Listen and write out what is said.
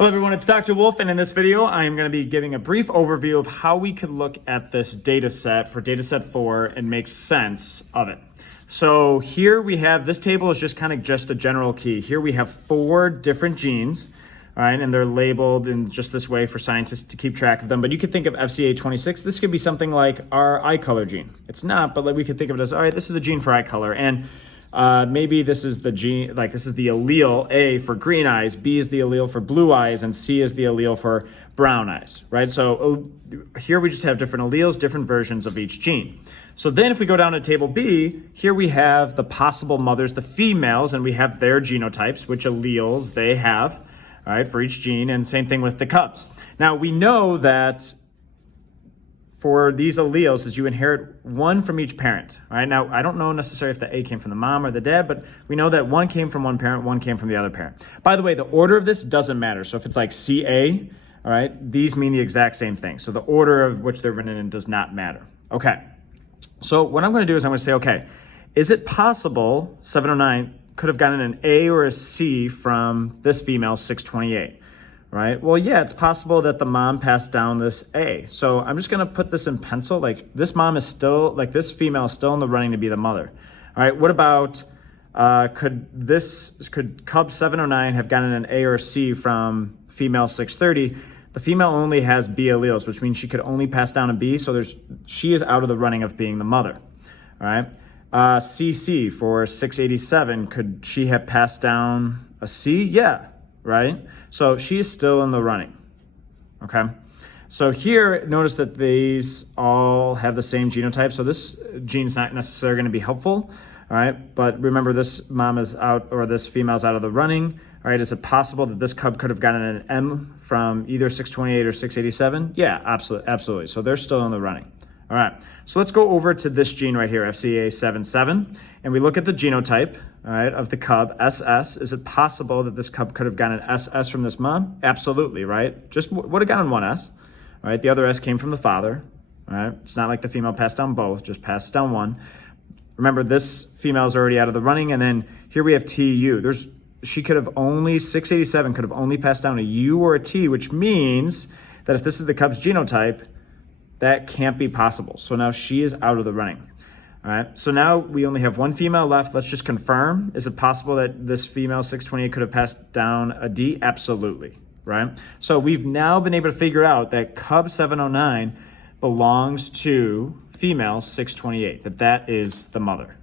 Hello everyone, it's Dr. Wolfe, and in this video I am going to be giving a brief overview of how we could look at this data set for data set 4 and make sense of it. So here we have, this table is just a general key. Here we have 4 different genes, all right, and they're labeled in just this way for scientists to keep track of them. But you could think of FCA26, this could be something like our eye color gene. It's not, but we could think of it as, all right, this is the gene for eye color, and maybe this is the gene, like this is the allele A for green eyes, B is the allele for blue eyes, and C is the allele for brown eyes, right? So here we just have different alleles, different versions of each gene. So then if we go down to table B, here we have the possible mothers, the females, and we have their genotypes, which alleles they have, all right, for each gene, and same thing with the cubs. Now we know that for these alleles is you inherit one from each parent, right? Now, I don't know necessarily if the A came from the mom or the dad, but we know that one came from one parent, one came from the other parent. By the way, the order of this doesn't matter. So if it's like CA, all right, these mean the exact same thing. So the order of which they're written in does not matter. Okay, so what I'm gonna do is I'm gonna say, okay, is it possible 709 could have gotten an A or a C from this female 628? Right? Well, yeah, it's possible that the mom passed down this A. So I'm just going to put this in pencil. Like this mom is still, like this female is still in the running to be the mother. All right. What about, could Cub 709 have gotten an A or a C from female 630? The female only has B alleles, which means she could only pass down a B. So she is out of the running of being the mother. All right. CC for 687, could she have passed down a C? Yeah. Right? So she is still in the running, okay? So here, notice that these all have the same genotype. So this gene is not necessarily going to be helpful, all right? But remember, this mom is out, or this female is out of the running, all right? Is it possible that this cub could have gotten an M from either 628 or 687? Yeah, absolutely. So they're still in the running. All right, so let's go over to this gene right here, FCA77, and we look at the genotype, all right, of the cub, SS. Is it possible that this cub could have gotten an SS from this mom? Absolutely, right? Just would have gotten one S, all right? The other S came from the father, all right? It's not like the female passed down both, just passed down one. Remember, this female is already out of the running, and then here we have TU. She could have only, 687 could have only passed down a U or a T, which means that if this is the cub's genotype, that can't be possible. So now she is out of the running. All right, so now we only have one female left. Let's just confirm. Is it possible that this female 628 could have passed down a D? Absolutely, right? So we've now been able to figure out that Cub 709 belongs to female 628, that is the mother.